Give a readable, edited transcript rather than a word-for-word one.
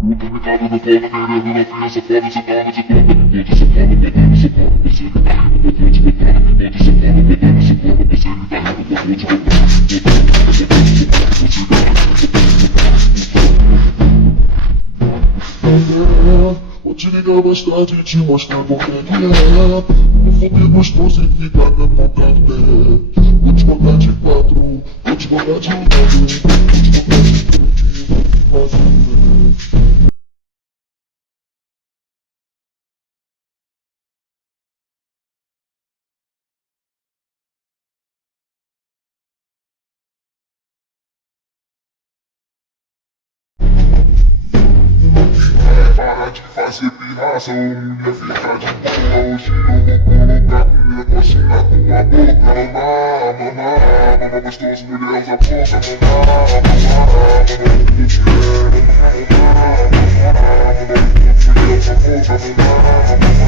Ligado no colo, querendo novinha safada, cê tá na setora. Enquanto cê fala, botando cê para, você que tá rindo, botando de botar. Enquanto cê fala, botando cê para, você que tá rindo, botando de botar. Vou te ligar mais tarde e te mostrar como é que é. Vou foder gostoso e ficar me apontando pé. Vou te botar de quatro, vou te botar de lado. Vou te botar de frente, vou te fazer. Para de fazer pirraça, ou mulher fica de boa. Hoje eu vou colocar um negócio na tua boca. Mamá, mamá, mamá gostoso, mulher usa força. Mamá, mamá, mamá, eu te quero. Mamá, mamá, mamá, mamá, mulher usa força. Mamá, mamá.